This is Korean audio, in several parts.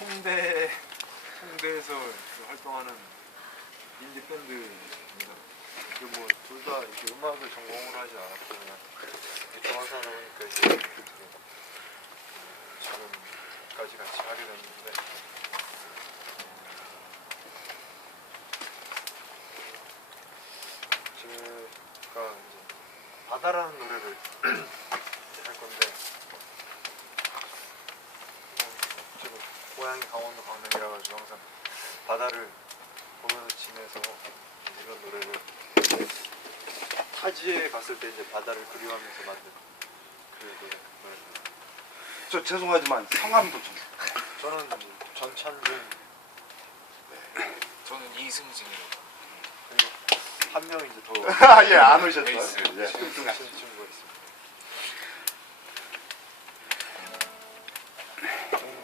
홍대에서 활동하는 인디 밴드입니다. 뭐둘 다 이렇게 음악을 전공으로 하지 않았고 그냥 좋아서 하다 보니까 이제 지금까지 같이 하게 됐는데 제가 이제 바다라는 노래를 할 건데 지금 고향이 강원도 강릉이라 가지고 항상 바다를 보면서 지내서 이런 노래를 타지에 갔을 때 이제 바다를 그리워하면서 만든 그 노래입니다. 저 죄송하지만 성함도 좀. 저는 전찬준. 네. 저는 이승진이라고. 그리고 한 명 이제 더 예, 안 오셨어요? 베이스. 예. 친구가 있습니다.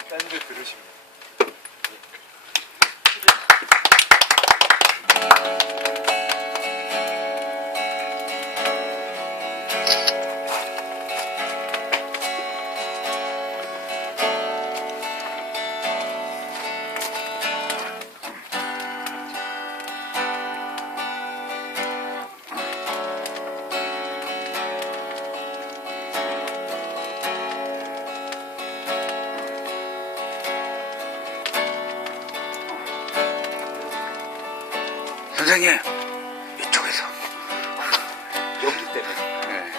밴드 들으시면 선생님 이쪽에서 여기 때문에. 네.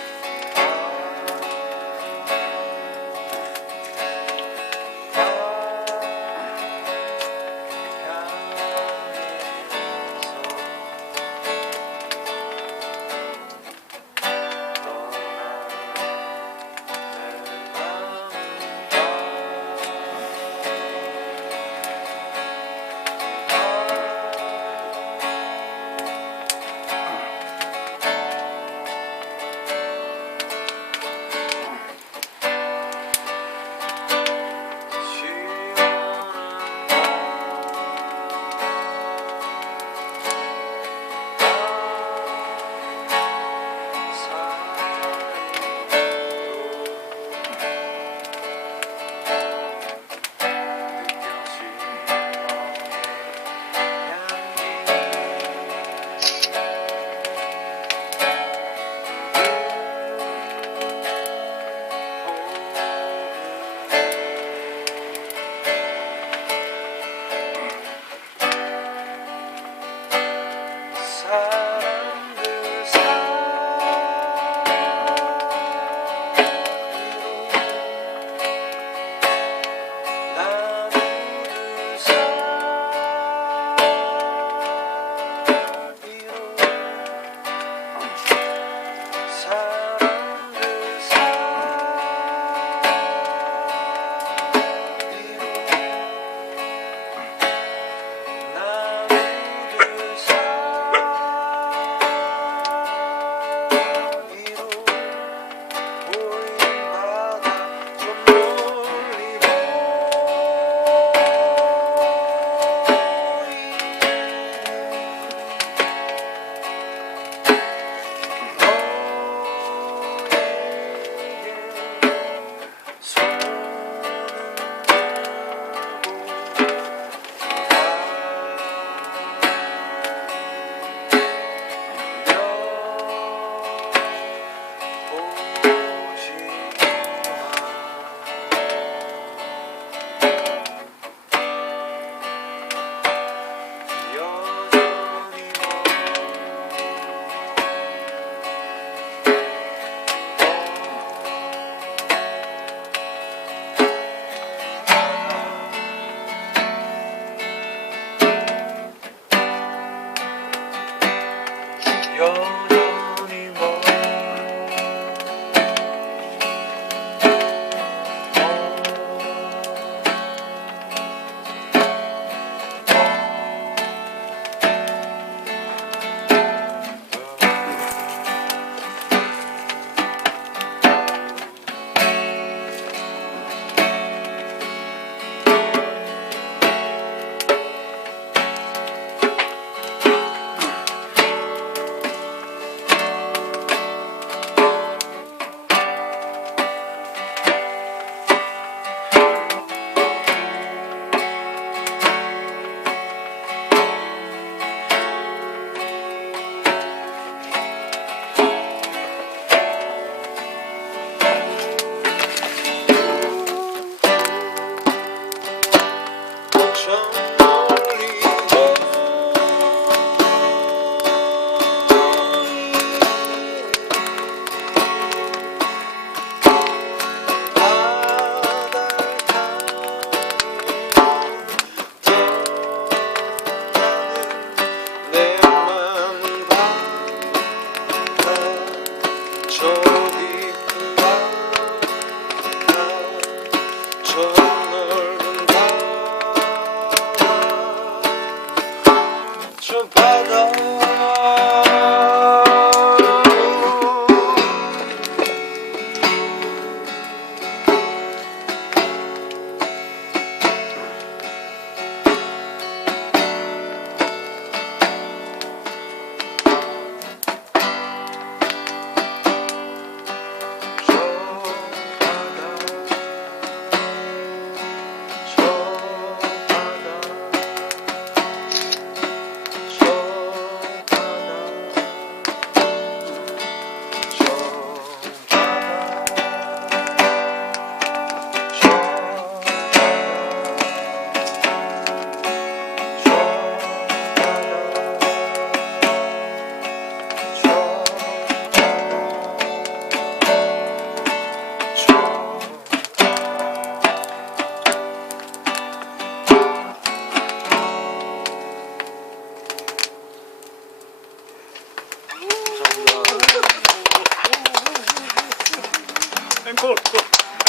앵콜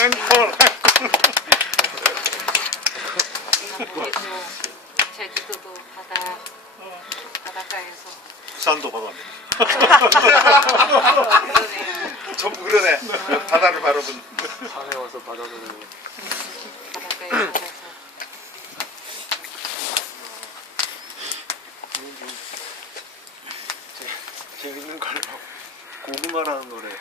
앵콜. 남북에도 제주도도 바닷가에서 산도 바다네. 그러네요. 전부 그러네. 바다를 바라본. 산에 와서 바다를 바닷가에 살아서 재밌는 걸로 고구마라는 노래 네.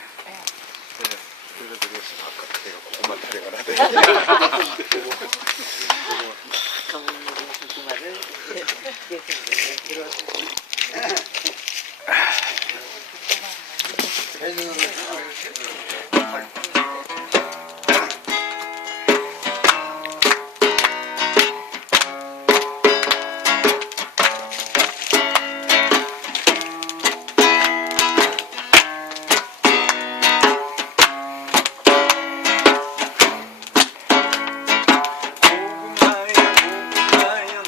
들려드리겠습니다. 아까 내가 고구마 타령을 하대. 고구마를 고구마야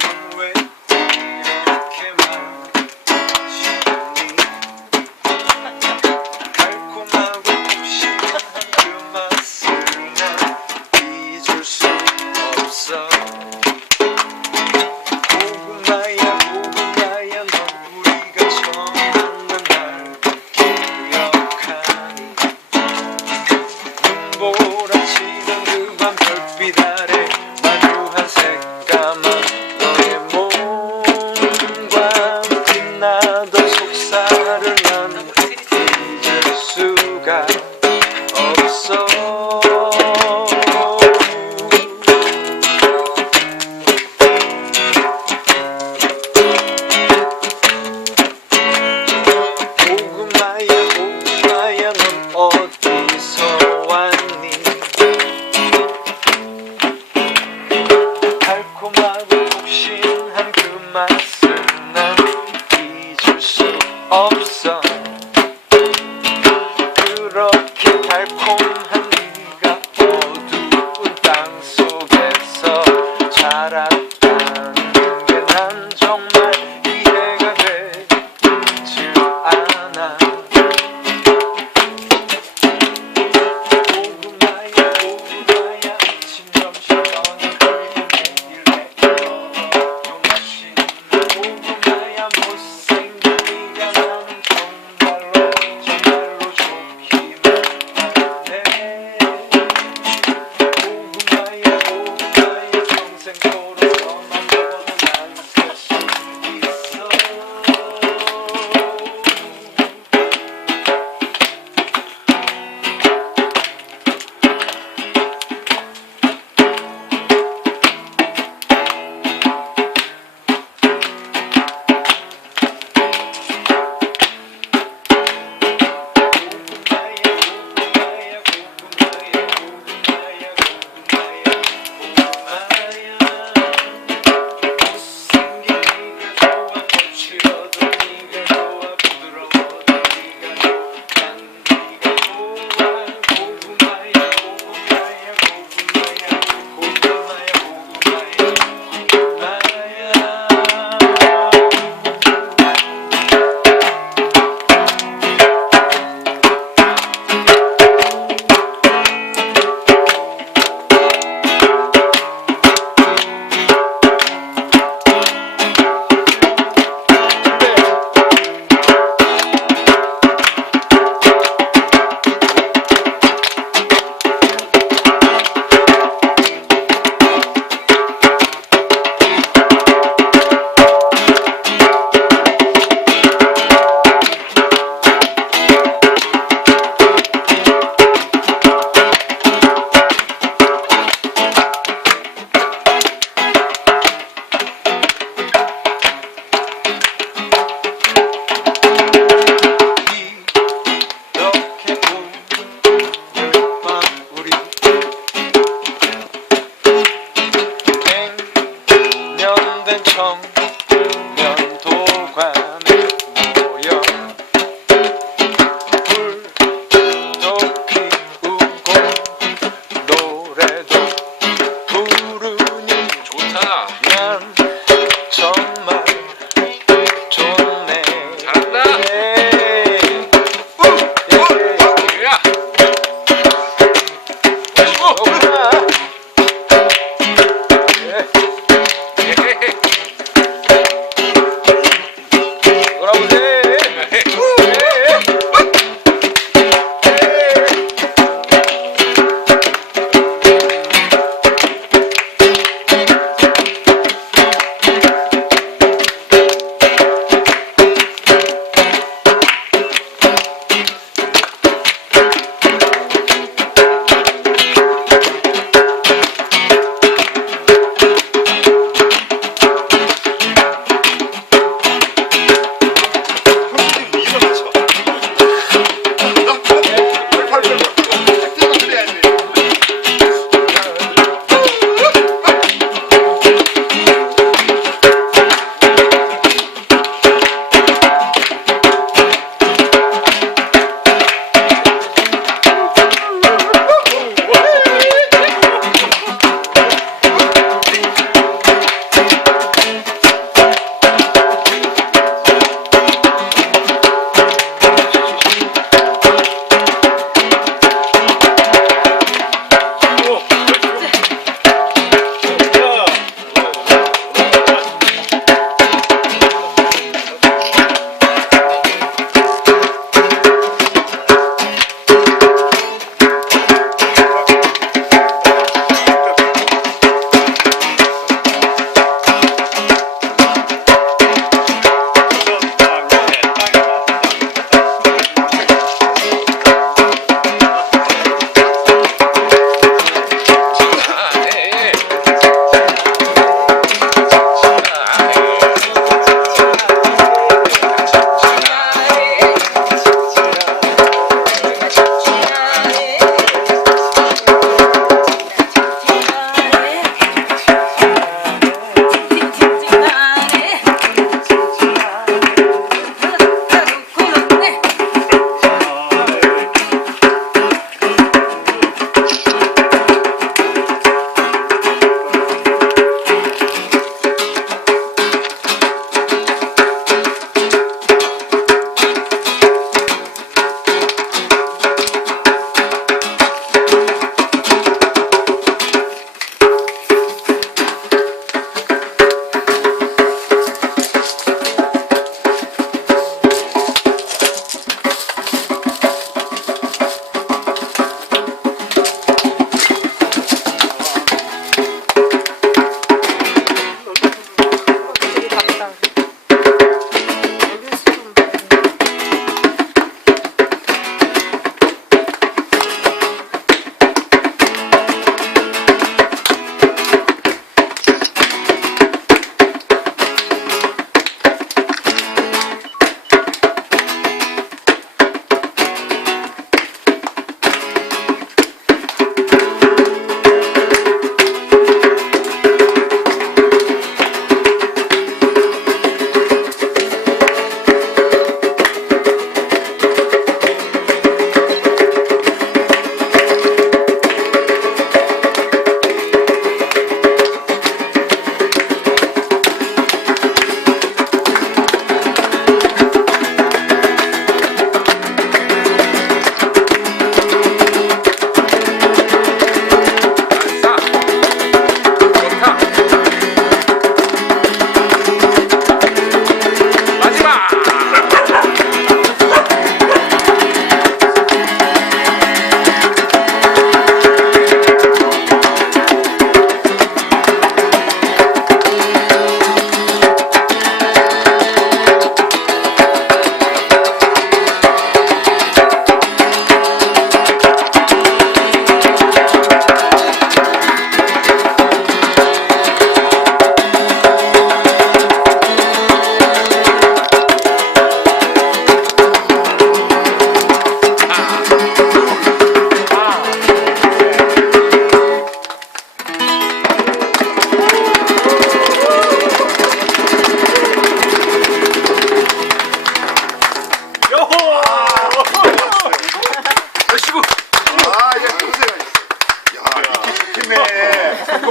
넌 왜 이렇게 맛있니? 달콤하고 푹신한 그 맛을 난 잊을 수 없어. 고구마야 넌 우리가 처음 만난 날 기억하니? 눈보라치던 그 밤 별빛 아래 마주한 새까만 너의 몸과 빛나던 속살을 난 잊을 수가 없어. 고구마야 넌 어디서 왔니? 달콤하고 폭신한 그 맛을 난 잊을 수 없어. 그렇게 달콤한 네가 어두운 땅 속에서 자랐다는 게 난 정말 이해가 되질 않아. 고구마야 아침 점심 저녁 그리고 매일 또 맛있는 고구마야 못생긴 네가 나는 정말로 좋기만 하네.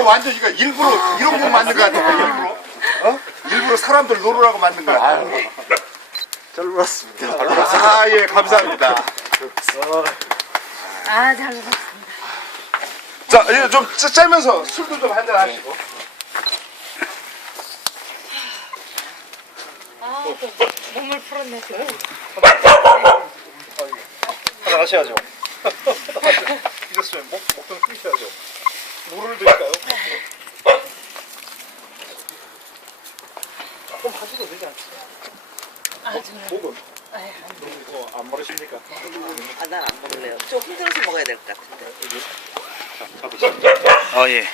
이거 완전 이거 일부러 이런 거 만든 거 같아. 일부러. 어? 일부러 사람들 노르라고 만든 거 같아. 잘 놀았습니다. 아, 예, 감사합니다. 아, 잘 먹었습니다. 자, 이제 좀 짜면서 술도 좀 한잔 하시고. 아, 또 몸을 풀었네, 지금. 하나 하셔야죠. 이랬으면 목좀 끄셔야죠. 물을 드릴까요? 조금 하셔도 되지 않습니까? 아, 저는. 목은 아유, 안 모르십니까? 아, 난 안 먹을래요. 좀 흔들어서 먹어야 될 것 같은데. 잡으시죠. 예.